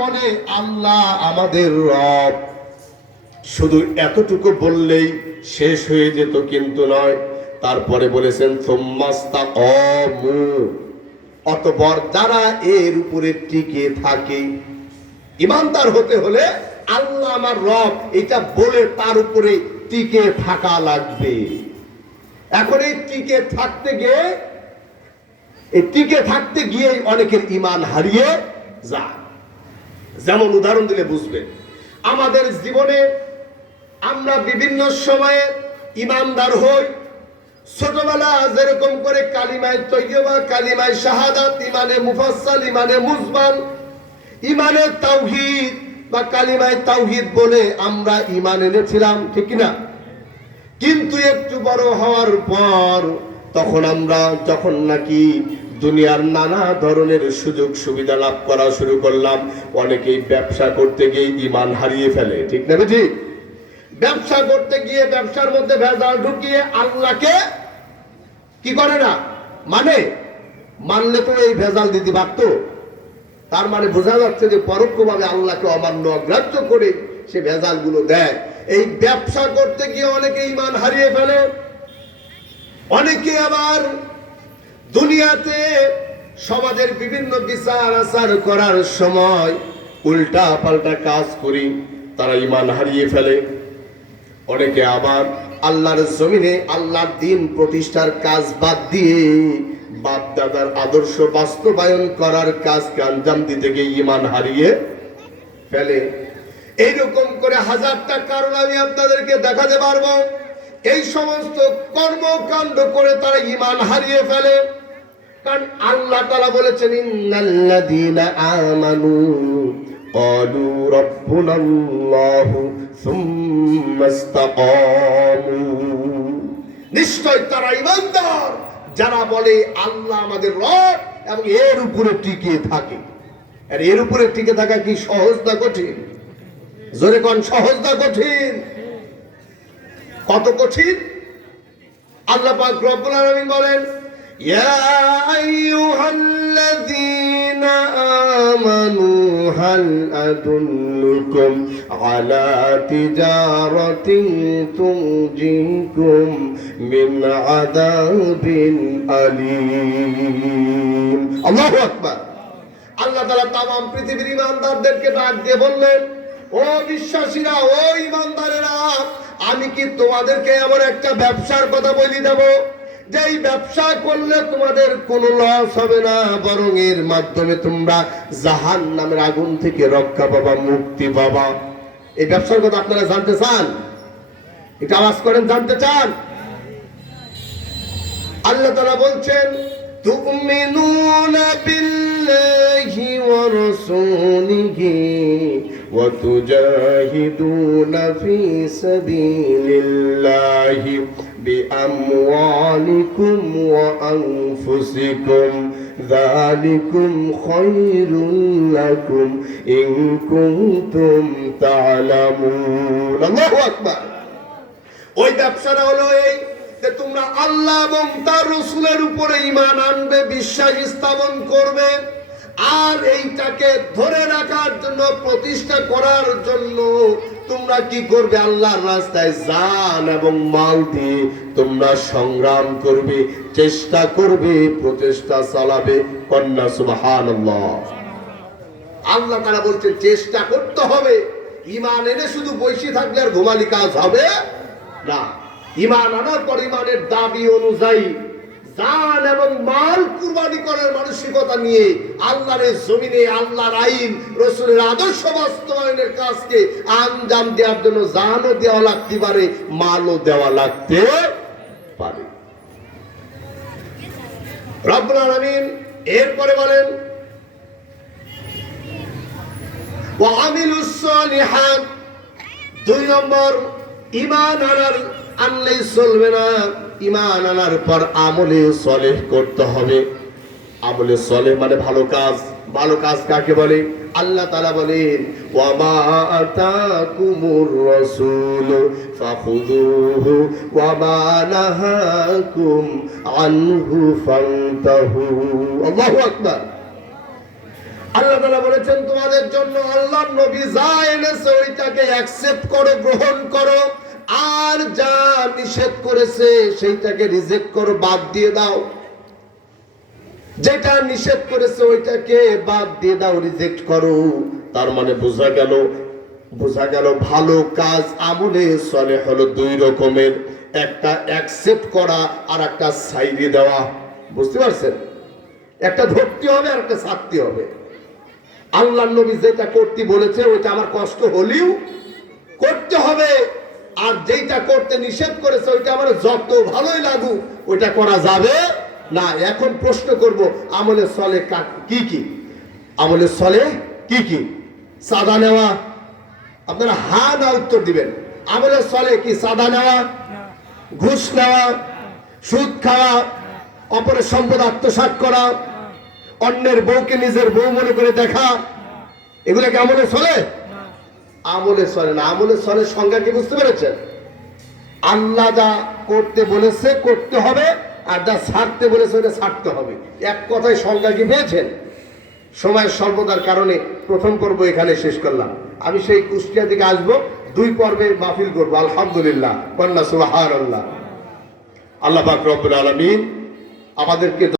বলে আল্লাহ আমাদের রব, শুধু এতটুকু বললেই শেষ হয়ে যেত, কিন্তু নয়। তারপরে বলেছেন সুম্মাস্তাকামু, অতঃপর যারা এর উপরে টিকে থাকে। ঈমানদার হতে হলে আল্লাহ আমার রব এটা বলে তার উপরে টিকে থাকা লাগবে। এখন এই টিকে থাকতে গিয়ে অনেকের ঈমান হারিয়ে যায়। যেমন উদাহরণ দিলে বুঝবেন, আমাদের জীবনে আমরা বিভিন্ন সময়ে ঈমানদার হই। ছোটবেলা যেরকম করে কালিমায়ে তৈয়বা, কালিমায়ে শাহাদাত, ইমানে মুফাসসাল, ইমানে মুজমাল, ইমানে তাওহীদ বা কালিমায়ে তাওহীদ বলে আমরা ঈমান এনেছিলাম, ঠিক না? কিন্তু একটু বড় হওয়ার পর তখন আমরা যখন নাকি দুনিয়ার নানা ধরনের সুযোগ সুবিধা লাভ করা শুরু করলাম, অনেকেই ব্যবসা করতে গিয়ে ঈমান হারিয়ে ফেলে, ঠিক না বেঠি? ব্যবসা করতে গিয়ে ব্যবসার মধ্যে ভেজাল ঢুকিয়ে আল্লাহকে কি করে না মানলে তো এই ভেজাল দিতে পারত। তার মানে বোঝা যাচ্ছে যে পরোক্ষভাবে আল্লাহকে অমান্য অগ্রাহ্য করে সে ভেজাল গুলো দেয়। এই ব্যবসা করতে গিয়ে অনেকে ঈমান হারিয়ে ফেলে। অনেকে আবার দুনিয়াতে সমাজের বিভিন্ন বিচার আচার করার সময় উল্টা পাল্টা কাজ করি, তারা ঈমান হারিয়ে ফেলে। অনেকে আবার আল্লাহর জমিনে আল্লাহর দ্বীন প্রতিষ্ঠার কাজ বাদ দিয়ে বাপ দাদার আদর্শ বাস্তবায়ন করার কাজকে আঞ্জাম দিতে গিয়ে ঈমান হারিয়ে ফেলে। এইরকম করে হাজারটা কারণ আমি আপনাদেরকে দেখাতে পারবো। এই সমস্ত কর্মকাণ্ড করে তারা ঈমান হারিয়ে ফেলে। কারণ আল্লাহ তাআলা বলেছেন ইন্নাল্লাযীনা আমানু ক্বালু রাব্বুনাল্লাহু সুম্মা ইসতাকামু, নিশ্চয় তারা ঈমানদার যারা বলে আল্লাহ আমাদের রব এবং এর উপরে টিকে থাকে। আর এর উপরে টিকে থাকা কি সহজ না কঠিন? জোরে কোন, সহজ না কঠিন? কত কঠিন! আল্লাহ পাক রব্বুল আলামিন বলেন ইয়া আইয়ুহাল্লাযীনা আমানু হাল আদুল্লুকুম আলা তিজারাতিন তুনজিকুম মিন আযাবিন আলীম। আল্লাহু আকবার। আল্লাহ তাআলা তামাম পৃথিবীর ঈমানদারদেরকে ডাক দিয়ে বললেন, ও বিশ্বাসীরা, ও ঈমানদারেরা, আমি কি তোমাদেরকে এমন একটা ব্যবসার কথা বলি দেব যে এই ব্যবসা করলে তোমাদের কোনো লস হবে না, বরং এর মাধ্যমে তোমরা জাহান্নামের আগুন থেকে রক্ষা পাবা, মুক্তি পাবা। এই ব্যবসার কথা আপনারা জানতে চান? এটা আওয়াজ করেন, জানতে চান? আল্লাহ তাআলা বলছেন তুমিনুনা বিল্লাহি ওয়া রাসূলিহি ওয়া তুজাহিদুনা ফি সাবিলিল্লাহি বিআমওয়ালিকুম ওয়া আনফুসিকুম যালিকুম খায়রুল লাকুম ইন কুনতুম তা'লামুন। আল্লাহু আকবার। ওই ব্যবসাটা হলো এই যে তোমরা আল্লাহ এবং তার রাসূলের উপরে ঈমান আনবে, বিশ্বাস স্থাপন করবে, আর এইটাকে ধরে রাখার জন্য, প্রতিষ্ঠা করার জন্য তোমরা কি করবে? আল্লাহর রাস্তায় জান এবং মাল দিয়ে তোমরা সংগ্রাম করবে, চেষ্টা করবে, প্রচেষ্টা চালাবে। কন্যা সুবহানাল্লাহ। আল্লাহ তাআলা বলছেন চেষ্টা করতে হবে। ঈমান এনে শুধু বসে থাকলে আর ঘুমালি কাজ হবে না। ঈমান আনার পর ঈমানের দাবি অনুযায়ী জান এবং মাল কুরবানি করার মানসিকতা নিয়ে আল্লাহর জমিনে আল্লাহর আইন, রাসূলের আদর্শ বাস্তবায়নের কাজকে আঞ্জাম দেওয়ার জন্য জানও দেওয়া লাগতে পারে, মালও দেওয়া লাগতে পারে। রব্বুল আলামিন এরপরে বলেন ওয়া আমিলুস সালিহাত। 2 নম্বর, ঈমান আনলেই চলবে না, ঈমান আনার পর আমলে সলেহ করতে হবে। আমলে সলেহ মানে ভালো কাজ। ভালো কাজ কাকে বলে? আল্লাহ তাআলা বলেন ওয়া মা আতাকুমুর রাসূল ফাখুযুহু ওয়া মা নাহাকুম আনহু ফান্তাহু। আল্লাহু আকবার। আল্লাহ তাআলা বলেছেন তোমাদের জন্য আল্লাহর নবী যা এনেছে ওইটাকে অ্যাকসেপ্ট করো, গ্রহণ করো, আর যা নিষেধ করেছে সেইটাকে রিজেক্ট করো, বাদ দিয়ে দাও। যেটা নিষেধ করেছে ওইটাকে বাদ দিয়ে দাও, রিজেক্ট করো। তার মানে বোঝা গেল ভালো কাজ আমলে সালেহ হলো দুই রকমের, একটা অ্যাকসেপ্ট করা আর একটা সাইডে দেওয়া। বুঝতে পারছেন? একটা ধরতে হবে আর একটা ছাড়তে হবে। আল্লাহর নবী যেটা করতে বলেছে ওইটা আমার কষ্ট হলেও করতে হবে, আর যেটা করতে নিষেধ করেছে ওইটা আমার যত ভালোই লাগুক ওইটা করা যাবে না। এখন প্রশ্ন করব, আমলে চলে কি কি? আমলে চলে কি কি? সাদা নেওয়া, আপনারা হা না উত্তর দিবেন। আমলে চলে কি? সাদা নেওয়া, ঘুষ নেওয়া, সুদ খাওয়া, অপরের সম্পদ আত্মসাৎ করা, অন্যের বউকে নিজের বউ মনে করে দেখা, এগুলো কি আমলে চলে? আমলে চলে না। আমলে চলে সংজ্ঞা কি বুঝতে পেরেছেন? আল্লাহ যা করতে বলেছে করতে হবে, আর যা ছাড়তে বলেছে ওটা ছাড়তে হবে। এক কথায় সংজ্ঞা কি পেয়েছেন? সময়ের স্বল্পতার কারণে প্রথম পর্ব এখানে শেষ করলাম। আমি সেই কুষ্টিয়া থেকে আসবো, 2 পর্বে মাহফিল করবো। আলহামদুলিল্লাহ, কন্যা সুবহানাল্লাহ। আল্লাহ পাক রব্বুল আলামিন আমাদেরকে